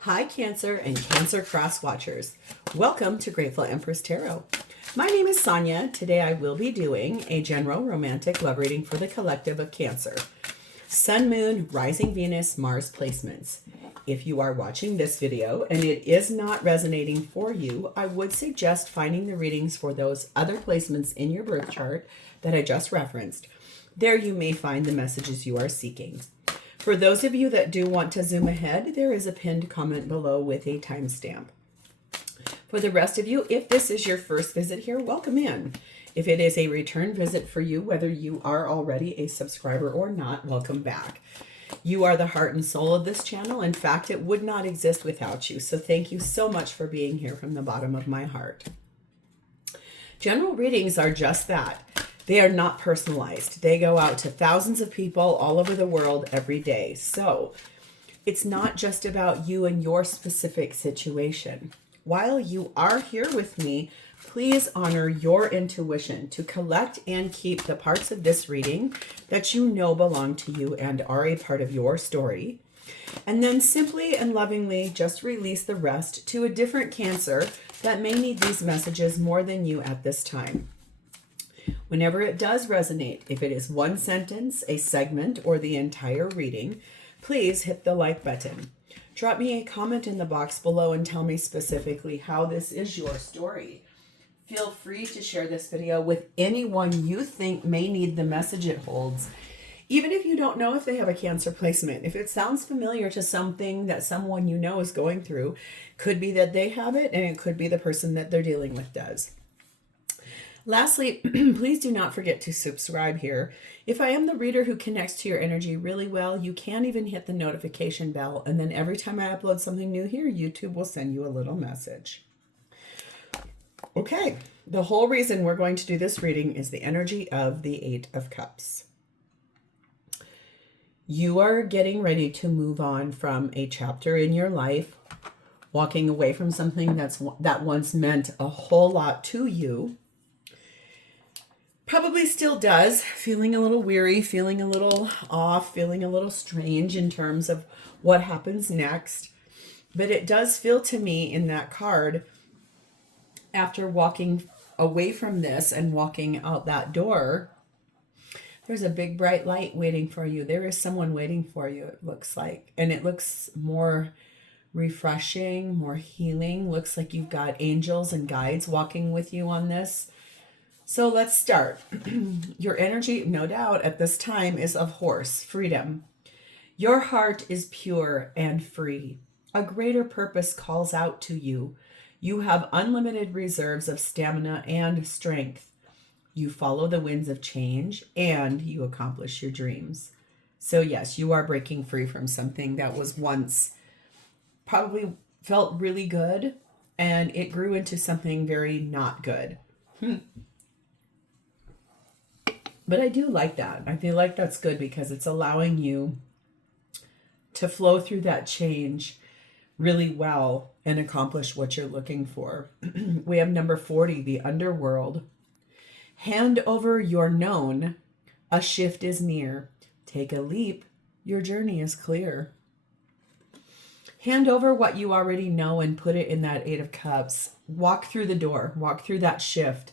Hi, Cancer and Cancer Cross Watchers. Welcome to Grateful Empress Tarot. My name is Sonia. Today I will be doing a general romantic love reading for the collective of Cancer. Sun, Moon, Rising Venus, Mars placements. If you are watching this video and it is not resonating for you, I would suggest finding the readings for those other placements in your birth chart that I just referenced. There you may find the messages you are seeking. For those of you that do want to zoom ahead, there is a pinned comment below with a timestamp. For the rest of you, if this is your first visit here, welcome in. If it is a return visit for you, whether you are already a subscriber or not, welcome back. You are the heart and soul of this channel. In fact, it would not exist without you. So thank you so much for being here from the bottom of my heart. General readings are just that. They are not personalized. They go out to thousands of people all over the world every day. So it's not just about you and your specific situation. While you are here with me, please honor your intuition to collect and keep the parts of this reading that you know belong to you and are a part of your story. And then simply and lovingly just release the rest to a different Cancer that may need these messages more than you at this time. Whenever it does resonate, if it is one sentence, a segment, or the entire reading, please hit the like button. Drop me a comment in the box below and tell me specifically how this is your story. Feel free to share this video with anyone you think may need the message it holds, even if you don't know if they have a Cancer placement. If it sounds familiar to something that someone you know is going through, could be that they have it, and it could be the person that they're dealing with does. Lastly, please do not forget to subscribe here. If I am the reader who connects to your energy really well, you can even hit the notification bell, and then every time I upload something new here, YouTube will send you a little message. Okay, the whole reason we're going to do this reading is the energy of the Eight of Cups. You are getting ready to move on from a chapter in your life, walking away from something that once meant a whole lot to you. Probably still does, feeling a little weary, feeling a little off, feeling a little strange in terms of what happens next. But it does feel to me in that card, after walking away from this and walking out that door, there's a big bright light waiting for you. There is someone waiting for you, it looks like. And it looks more refreshing, more healing. Looks like you've got angels and guides walking with you on this. So let's start. Your energy, no doubt, at this time is of horse, freedom. Your heart is pure and free. A greater purpose calls out to you. You have unlimited reserves of stamina and strength. You follow the winds of change and you accomplish your dreams. So yes, you are breaking free from something that was once probably felt really good, and it grew into something very not good. But I do like that. I feel like that's good because it's allowing you to flow through that change really well and accomplish what you're looking for. We have number 40, the underworld. Hand over your known. A shift is near. Take a leap. Your journey is clear. Hand over what you already know and put it in that Eight of Cups. Walk through the door. Walk through that shift.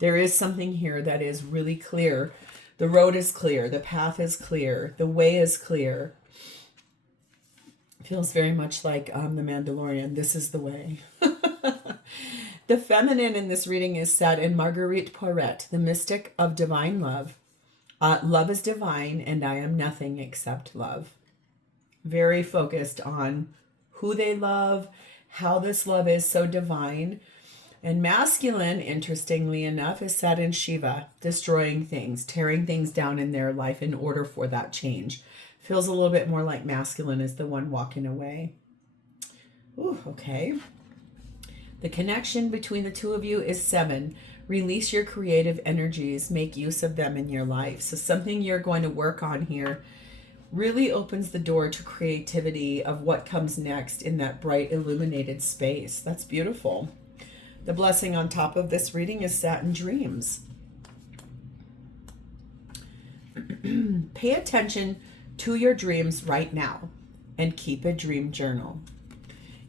There is something here that is really clear. The road is clear. The path is clear. The way is clear. Feels very much like the Mandalorian. This is the way. The feminine in this reading is set in Marguerite Porete, the mystic of divine love. Love is divine and I am nothing except love. Very focused on who they love, how this love is so divine. And masculine, interestingly enough, is set in Shiva, destroying things, tearing things down in their life in order for that change. Feels a little bit more like masculine is the one walking away. Ooh, okay. The connection between the two of you is 7. Release your creative energies. Make use of them in your life. So something you're going to work on here really opens the door to creativity of what comes next in that bright illuminated space. That's beautiful. The blessing on top of this reading is Satin Dreams. Pay attention to your dreams right now and keep a dream journal.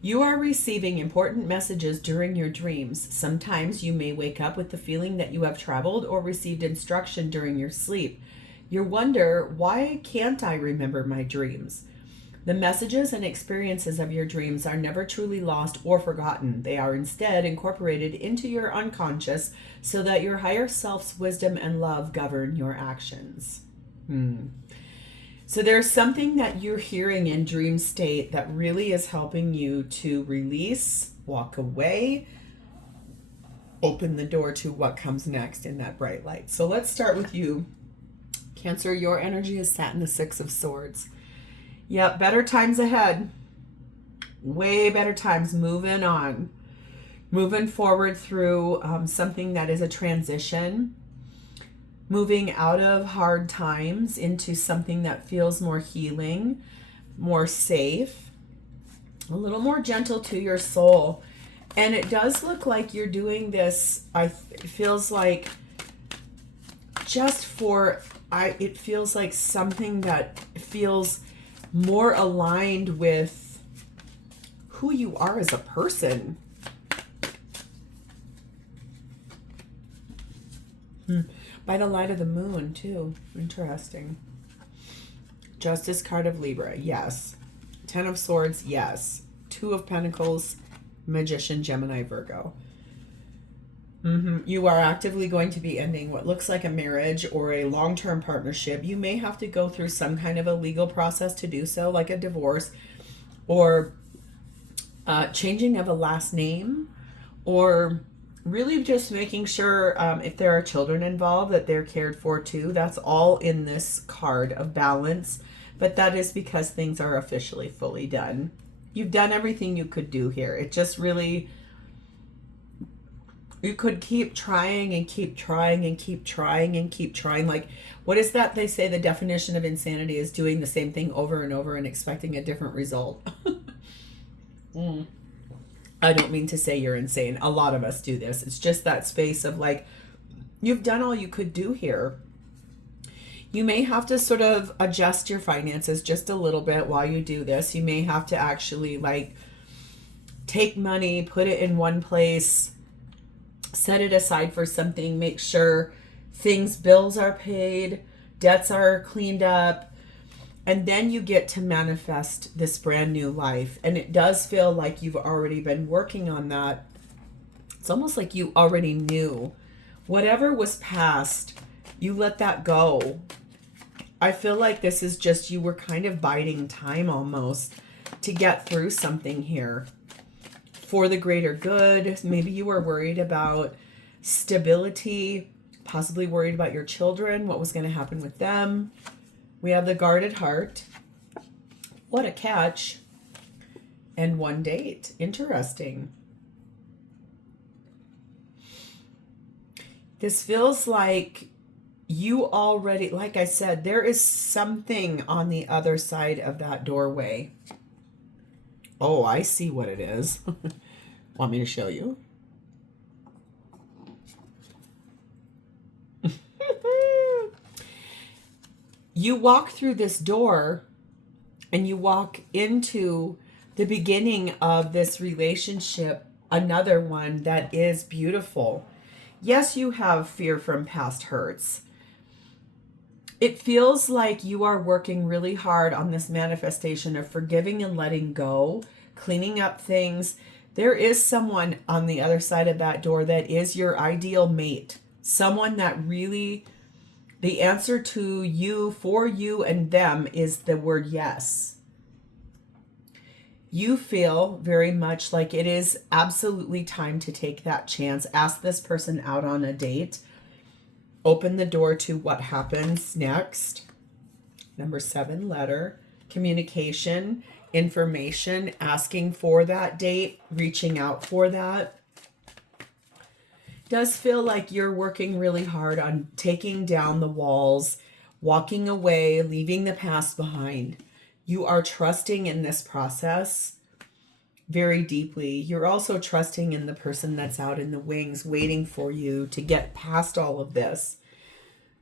You are receiving important messages during your dreams. Sometimes you may wake up with the feeling that you have traveled or received instruction during your sleep. You wonder, why can't I remember my dreams? The messages and experiences of your dreams are never truly lost or forgotten. They are instead incorporated into your unconscious so that your higher self's wisdom and love govern your actions. So there's something that you're hearing in dream state that really is helping you to release, walk away, open the door to what comes next in that bright light. So let's start with you, Cancer. Your energy is sat in the Six of Swords. Yep, better times ahead. Way better times. Moving on. Moving forward through something that is a transition. Moving out of hard times into something that feels more healing, more safe, a little more gentle to your soul. And it does look like you're doing this, it feels like just for, it feels like something that feels more aligned with who you are as a person. By the light of the moon, too. Interesting. Justice card of Libra, yes. Ten of Swords, yes. Two of Pentacles, Magician, Gemini, Virgo. You are actively going to be ending what looks like a marriage or a long-term partnership. You may have to go through some kind of a legal process to do so, like a divorce or changing of a last name, or really just making sure if there are children involved that they're cared for too. That's all in this card of balance, but that is because things are officially fully done. You've done everything you could do here. It just really... You could keep trying and keep trying and keep trying and keep trying. Like, what is that? They say the definition of insanity is doing the same thing over and over and expecting a different result. I don't mean to say you're insane. A lot of us do this. It's just that space of like, you've done all you could do here. You may have to sort of adjust your finances just a little bit while you do this. You may have to actually like take money, put it in one place, set it aside for something, make sure bills are paid, debts are cleaned up, and then you get to manifest this brand new life. And it does feel like you've already been working on that. It's almost like you already knew. Whatever was past, you let that go. I feel like this is just, you were kind of biding time almost to get through something here. For the greater good. Maybe you were worried about stability, possibly worried about your children, what was going to happen with them. We have the guarded heart. What a catch. And one date. Interesting. This feels like you already, like I said, there is something on the other side of that doorway. Oh, I see what it is. Want me to show you? You walk through this door and you walk into the beginning of this relationship, another one that is beautiful. Yes, you have fear from past hurts. It feels like you are working really hard on this manifestation of forgiving and letting go, cleaning up things. There is someone on the other side of that door that is your ideal mate. Someone that really, the answer to you, for you and them is the word yes. You feel very much like it is absolutely time to take that chance. Ask this person out on a date. Open the door to what happens next. Number 7, letter, communication, information, asking for that date, reaching out for that. Does feel like you're working really hard on taking down the walls, walking away, leaving the past behind. You are trusting in this process very deeply. You're also trusting in the person that's out in the wings waiting for you to get past all of this.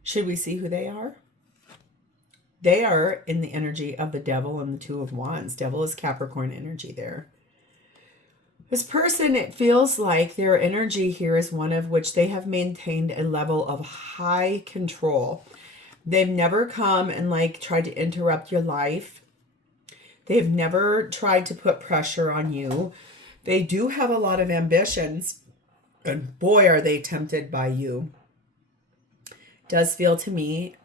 Should we see who they are? They are in the energy of the devil and the Two of Wands. Devil is Capricorn energy there. This person, it feels like their energy here is one of which they have maintained a level of high control. They've never come and like tried to interrupt your life. They've never tried to put pressure on you. They do have a lot of ambitions, and boy, are they tempted by you. Does feel to me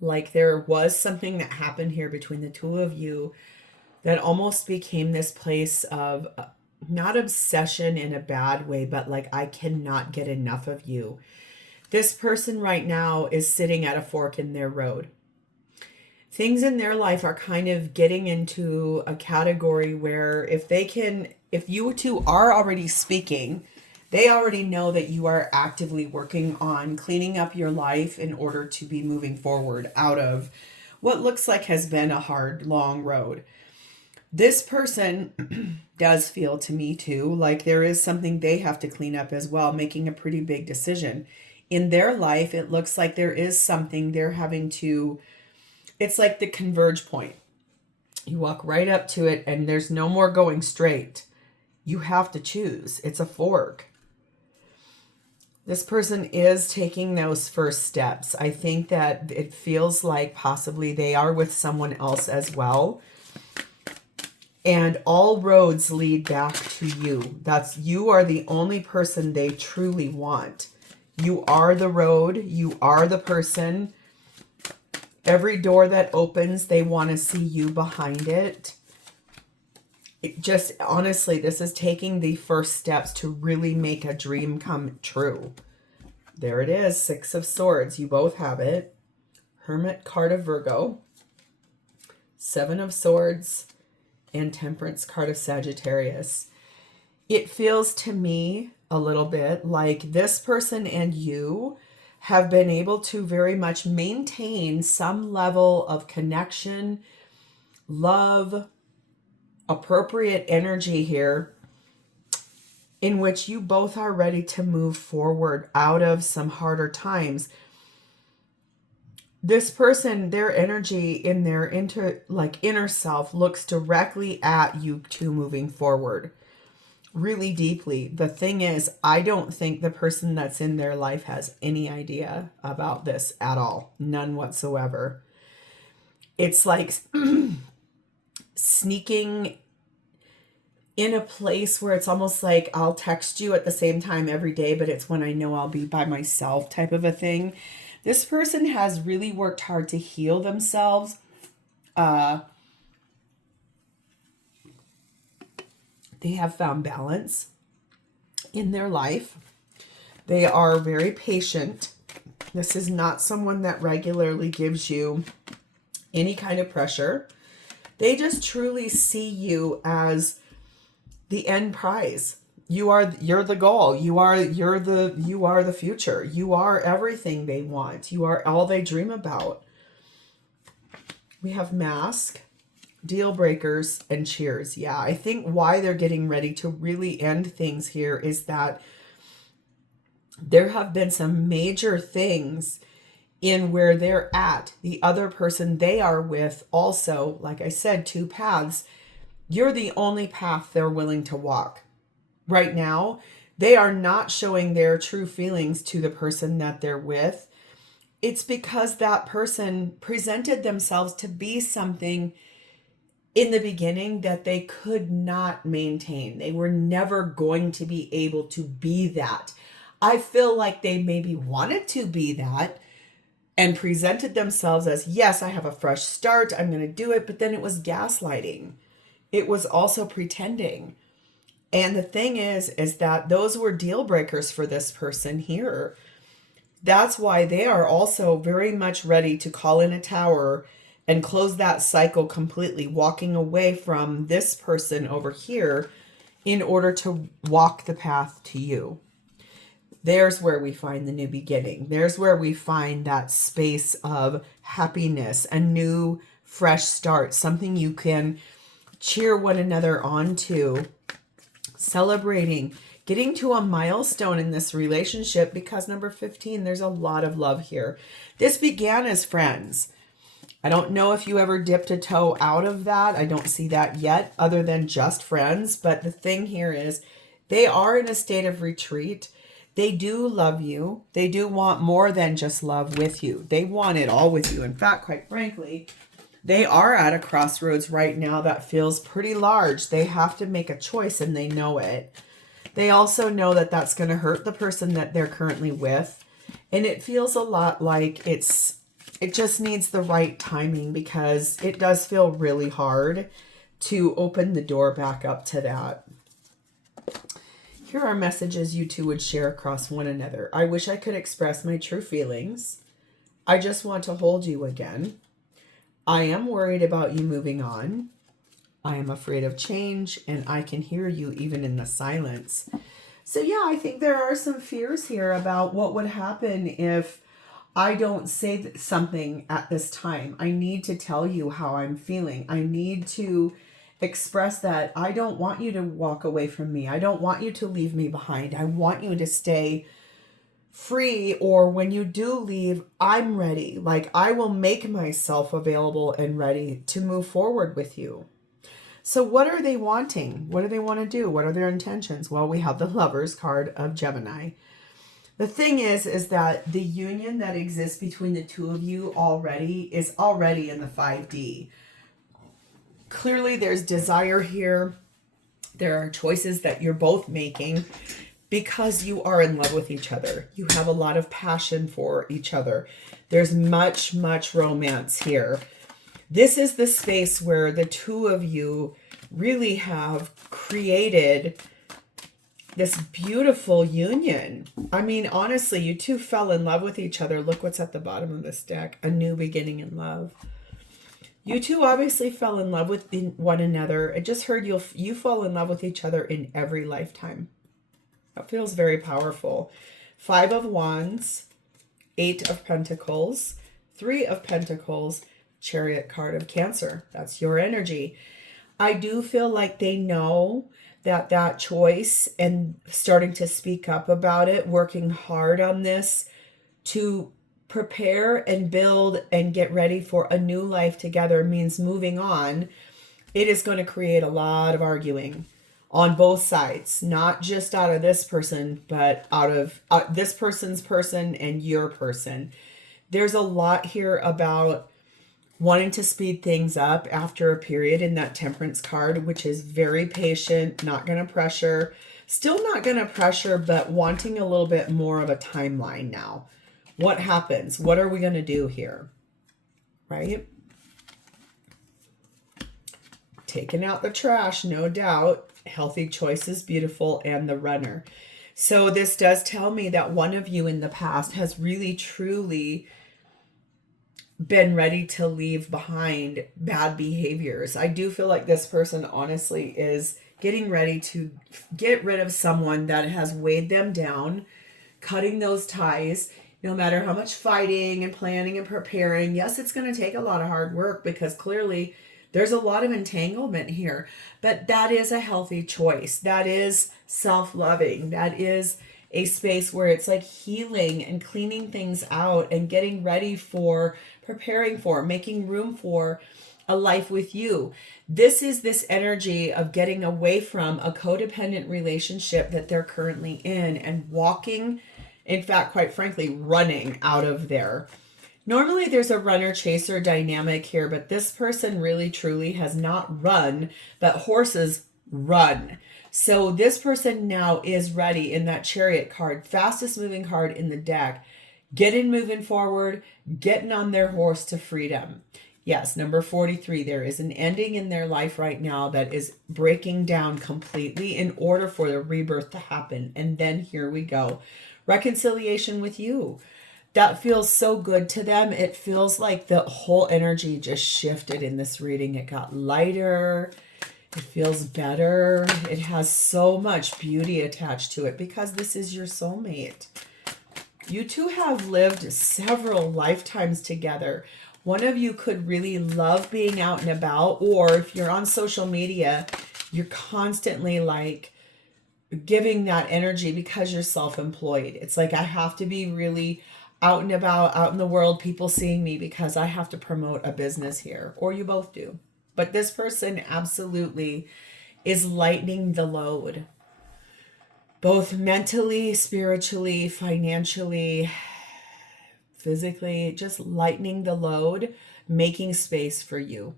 like there was something that happened here between the two of you that almost became this place of not obsession in a bad way, but like, I cannot get enough of you. This person right now is sitting at a fork in their road. Things in their life are kind of getting into a category where if you two are already speaking, they already know that you are actively working on cleaning up your life in order to be moving forward out of what looks like has been a hard, long road. This person does feel to me too like there is something they have to clean up as well, making a pretty big decision. In their life, it looks like there is something they're having to, it's like the converge point. You walk right up to it and there's no more going straight. You have to choose. It's a fork. This person is taking those first steps. I think that it feels like possibly they are with someone else as well. And all roads lead back to you. You are the only person they truly want. You are the road. You are the person. Every door that opens, they want to see you behind it. Honestly, this is taking the first steps to really make a dream come true. There it is, Six of Swords. You both have it. Hermit card of Virgo. Seven of Swords. And Temperance card of Sagittarius. It feels to me a little bit like this person and you have been able to very much maintain some level of connection, love, appropriate energy here, in which you both are ready to move forward out of some harder times. This person, their energy in their inner self looks directly at you two moving forward really deeply. The thing is, I don't think the person that's in their life has any idea about this at all. None whatsoever. It's like sneaking in a place where it's almost like I'll text you at the same time every day, but it's when I know I'll be by myself type of a thing. This person has really worked hard to heal themselves. They have found balance in their life. They are very patient. This is not someone that regularly gives you any kind of pressure. They just truly see you as the end prize. You're the goal. You're the future. You are everything they want. You are all they dream about. We have Mask, Deal Breakers, and Cheers. Yeah, I think why they're getting ready to really end things here is that there have been some major things in where they're at. The other person they are with also, like I said, two paths. You're the only path they're willing to walk. Right now, they are not showing their true feelings to the person that they're with. It's because that person presented themselves to be something in the beginning that they could not maintain. They were never going to be able to be that. I feel like they maybe wanted to be that and presented themselves as, yes, I have a fresh start, I'm going to do it, but then it was gaslighting. It was also pretending. And the thing is that those were deal breakers for this person here. That's why they are also very much ready to call in a tower and close that cycle completely, walking away from this person over here in order to walk the path to you. There's where we find the new beginning. There's where we find that space of happiness, a new, fresh start, something you can cheer one another on to. Celebrating, getting to a milestone in this relationship, because number 15, there's a lot of love here. This began as friends. I don't know if you ever dipped a toe out of that. I don't see that yet, other than just friends. But the thing here is they are in a state of retreat. They do love you. They do want more than just love with you. They want it all with you. In fact, quite frankly, they are at a crossroads right now that feels pretty large. They have to make a choice and they know it. They also know that that's going to hurt the person that they're currently with. And it feels a lot like it just needs the right timing, because it does feel really hard to open the door back up to that. Here are messages you two would share across one another. I wish I could express my true feelings. I just want to hold you again. I am worried about you moving on. I am afraid of change, and I can hear you even in the silence. So yeah, I think there are some fears here about what would happen if I don't say something at this time. I need to tell you how I'm feeling. I need to express that I don't want you to walk away from me. I don't want you to leave me behind. I want you to stay free, or when you do leave, I'm ready. Like, I will make myself available and ready to move forward with you. So what are they wanting? What do they want to do? What are their intentions? Well, we have the Lovers card of Gemini. The thing is that the union that exists between the two of you is already in the 5D. Clearly, there's desire here. There are choices that you're both making because you are in love with each other. You have a lot of passion for each other. There's much, much romance here. This is the space where the two of you really have created this beautiful union. I mean, honestly, you two fell in love with each other. Look what's at the bottom of this deck. A new beginning in love. You two obviously fell in love with one another. I just heard you fall in love with each other in every lifetime. That feels very powerful. 5 of Wands, 8 of Pentacles, 3 of Pentacles, Chariot card of Cancer. That's your energy. I do feel like they know that choice, and starting to speak up about it, working hard on this to prepare and build and get ready for a new life together means moving on. It is going to create a lot of arguing on both sides, not just out of this person, but out of this person's person and your person. There's a lot here about wanting to speed things up after a period in that Temperance card, which is very patient, not going to pressure, still not going to pressure, but wanting a little bit more of a timeline now. What happens? What are we going to do here? Right? Taking out the trash, no doubt. Healthy choices, beautiful, and the Runner. So this does tell me that one of you in the past has really, truly been ready to leave behind bad behaviors. I do feel like this person honestly is getting ready to get rid of someone that has weighed them down, cutting those ties. No matter how much fighting and planning and preparing, yes, it's going to take a lot of hard work because clearly there's a lot of entanglement here. But that is a healthy choice. That is self-loving. That is a space where it's like healing and cleaning things out and getting ready for, preparing for, making room for a life with you. This is this energy of getting away from a codependent relationship that they're currently in and walking, in fact, quite frankly, running out of there. Normally there's a runner-chaser dynamic here, but this person really truly has not run, but horses run. So this person now is ready in that Chariot card, fastest moving card in the deck, getting moving forward, getting on their horse to freedom. Yes, number 43, there is an ending in their life right now that is breaking down completely in order for the rebirth to happen. And then here we go. Reconciliation with you. That feels so good to them. It feels like the whole energy just shifted in this reading. It got lighter. It feels better. It has so much beauty attached to it because this is your soulmate. You two have lived several lifetimes together. One of you could really love being out and about, or if you're on social media, you're constantly like giving that energy because you're self-employed. It's like, I have to be really out and about, out in the world, people seeing me because I have to promote a business here, or you both do. But this person absolutely is lightening the load, both mentally, spiritually, financially, physically, just lightening the load, making space for you.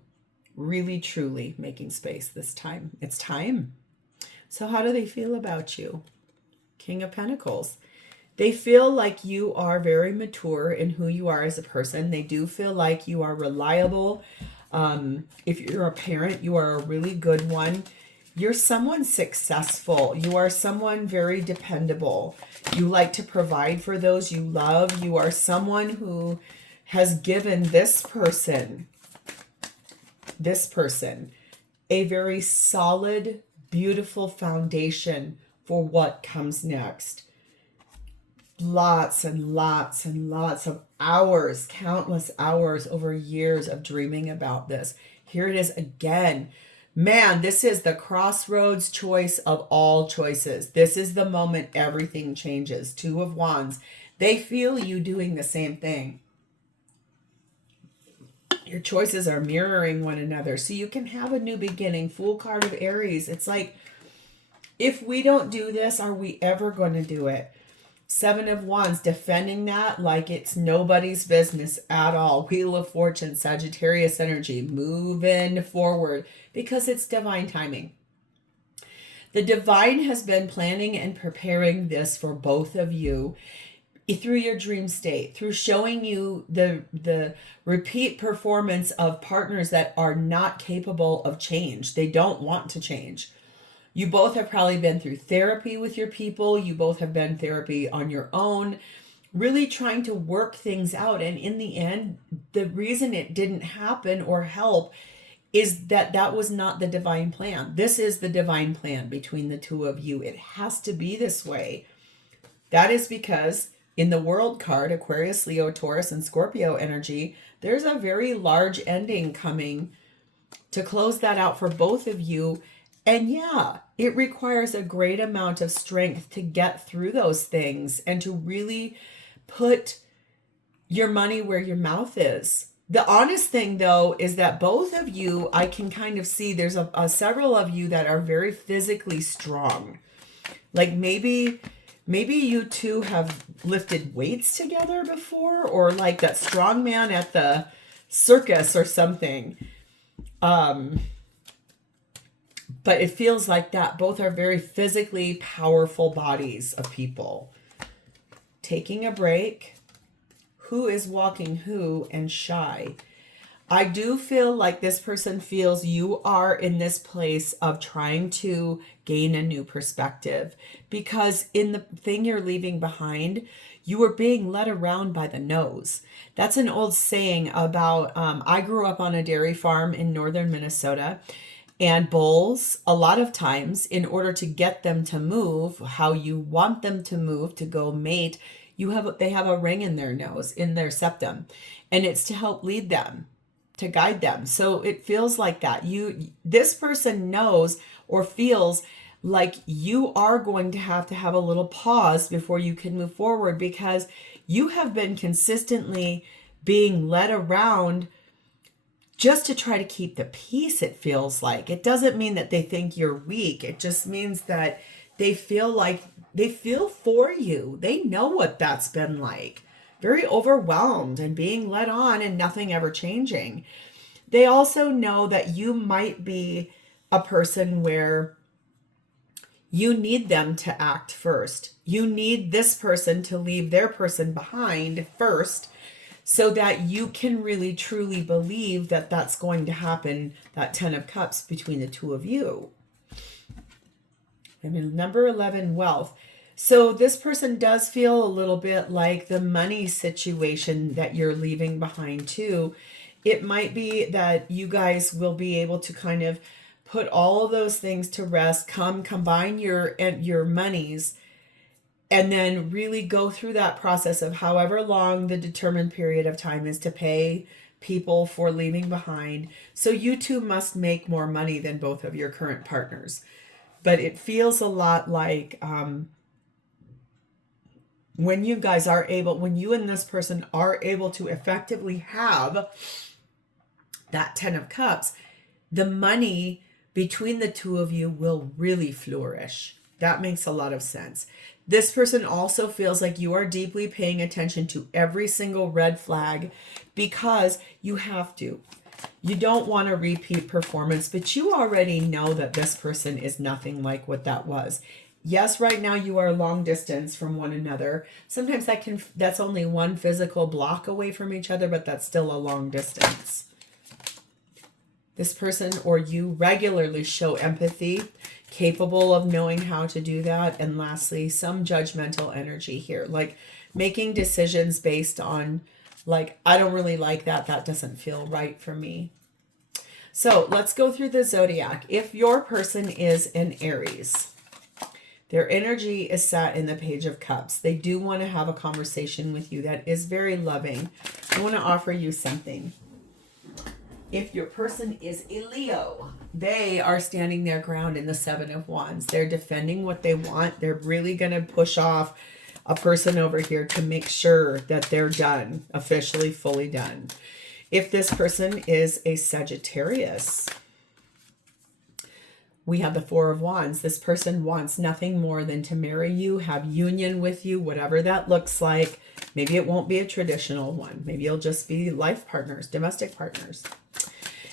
Really, truly making space this time. It's time. So how do they feel about you? King of Pentacles. They feel like you are very mature in who you are as a person. They do feel like you are reliable. If you're a parent, you are a really good one. You're someone successful. You are someone very dependable. You like to provide for those you love. You are someone who has given this person a very solid, beautiful foundation for what comes next. Lots and lots and lots of hours, countless hours over years of dreaming about this. Here it is again. Man, this is the crossroads choice of all choices. This is the moment everything changes. Two of Wands. They feel you doing the same thing. Your choices are mirroring one another. So you can have a new beginning. Fool card of Aries. It's like, if we don't do this, are we ever going to do it? Seven of Wands, defending that like it's nobody's business at all. Wheel of Fortune, Sagittarius energy, moving forward because it's divine timing. The divine has been planning and preparing this for both of you through your dream state, through showing you the repeat performance of partners that are not capable of change. They don't want to change. You both have probably been through therapy with your people. You both have been therapy on your own, really trying to work things out. And in the end, the reason it didn't happen or help is that that was not the divine plan. This is the divine plan between the two of you. It has to be this way. That is because in the World card, Aquarius, Leo, Taurus, and Scorpio energy, there's a very large ending coming to close that out for both of you. And yeah, it requires a great amount of strength to get through those things and to really put your money where your mouth is. The honest thing, though, is that both of you, I can kind of see there's several of you that are very physically strong. Like maybe you two have lifted weights together before, or like that strong man at the circus or something. But it feels like that. Both are very physically powerful bodies of people. Taking a break. Who is walking who and shy? I do feel like this person feels you are in this place of trying to gain a new perspective. Because in the thing you're leaving behind, you were being led around by the nose. That's an old saying about, I grew up on a dairy farm in northern Minnesota. And bulls, a lot of times, in order to get them to move how you want them to move to go mate, they have a ring in their nose, in their septum, and it's to help lead them, to guide them. So it feels like that. This person knows or feels like you are going to have a little pause before you can move forward, because you have been consistently being led around just to try to keep the peace, it feels like. It doesn't mean that they think you're weak. It just means that they feel for you. They know what that's been like. Very overwhelmed and being led on and nothing ever changing. They also know that you might be a person where you need them to act first. You need this person to leave their person behind first, so that you can really truly believe that that's going to happen, that 10 of Cups between the two of you. I mean, number 11, wealth. So this person does feel a little bit like the money situation that you're leaving behind too. It might be that you guys will be able to kind of put all of those things to rest, combine your monies, and then really go through that process of however long the determined period of time is to pay people for leaving behind. So you two must make more money than both of your current partners. But it feels a lot like when you guys are able, when you and this person are able to effectively have that 10 of Cups, the money between the two of you will really flourish. That makes a lot of sense. This person also feels like you are deeply paying attention to every single red flag because you have to. You don't want a repeat performance, but you already know that this person is nothing like what that was. Yes, right now you are long distance from one another. Sometimes that's only one physical block away from each other, but that's still a long distance. This person or you regularly show empathy, capable of knowing how to do that. And lastly, some judgmental energy here, like making decisions based on like, I don't really like that. That doesn't feel right for me. So let's go through the zodiac. If your person is an Aries, their energy is sat in the Page of Cups. They do want to have a conversation with you that is very loving. I want to offer you something. If your person is a Leo, they are standing their ground in the Seven of Wands. They're defending what they want. They're really going to push off a person over here to make sure that they're done, officially fully done. If this person is a Sagittarius, we have the Four of Wands. This person wants nothing more than to marry you, have union with you, whatever that looks like. Maybe it won't be a traditional one. Maybe you'll just be life partners, domestic partners.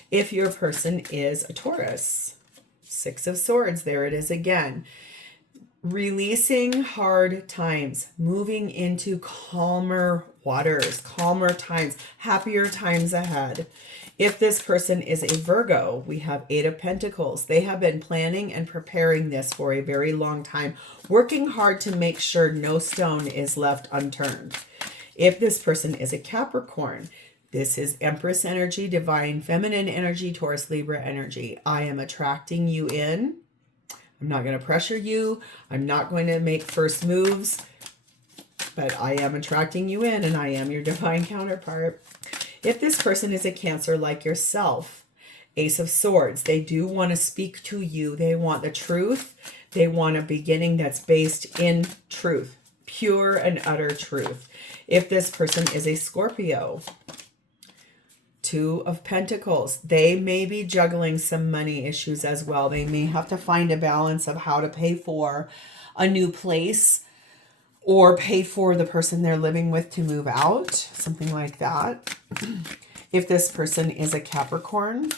If your person is a Taurus, Six of Swords, there it is again. Releasing hard times, moving into calmer waters, calmer times, happier times ahead. If this person is a Virgo, we have Eight of Pentacles. They have been planning and preparing this for a very long time, working hard to make sure no stone is left unturned. If this person is a Capricorn, this is Empress energy, divine feminine energy, Taurus Libra energy. I am attracting you in. I'm not going to pressure you. I'm not going to make first moves, but I am attracting you in, and I am your divine counterpart. If this person is a Cancer like yourself, Ace of Swords, they do want to speak to you. They want the truth. They want a beginning that's based in truth, pure and utter truth. If this person is a Scorpio, Two of Pentacles, they may be juggling some money issues as well. They may have to find a balance of how to pay for a new place or pay for the person they're living with to move out, something like that. If this person is a Capricorn,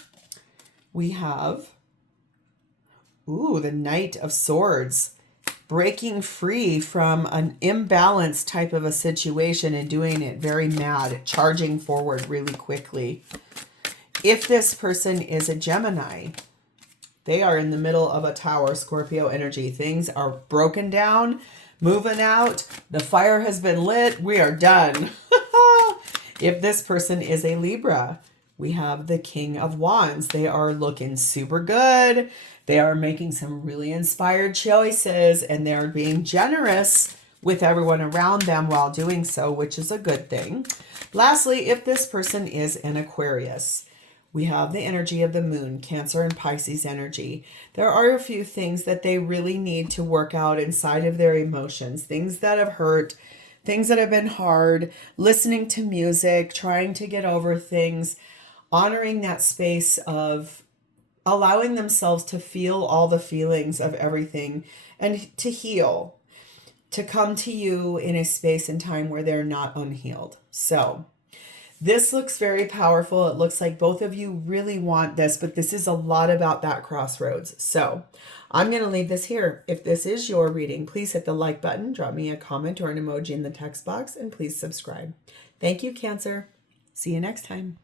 we have, the Knight of Swords, breaking free from an imbalanced type of a situation and doing it very mad, charging forward really quickly. If this person is a Gemini, they are in the middle of a Tower, Scorpio energy. Things are broken down, moving out. The fire has been lit. We are done. If this person is a Libra, we have the King of Wands. They are looking super good. They are making some really inspired choices, and they're being generous with everyone around them while doing so, which is a good thing. Lastly, if this person is an Aquarius, we have the energy of the moon, Cancer and Pisces energy. There are a few things that they really need to work out inside of their emotions, things that have hurt, things that have been hard, listening to music, trying to get over things, honoring that space of allowing themselves to feel all the feelings of everything and to heal, to come to you in a space and time where they're not unhealed. So this looks very powerful. It looks like both of you really want this, but this is a lot about that crossroads. So I'm going to leave this here. If this is your reading, please hit the like button, drop me a comment or an emoji in the text box, and please subscribe. Thank you, Cancer. See you next time.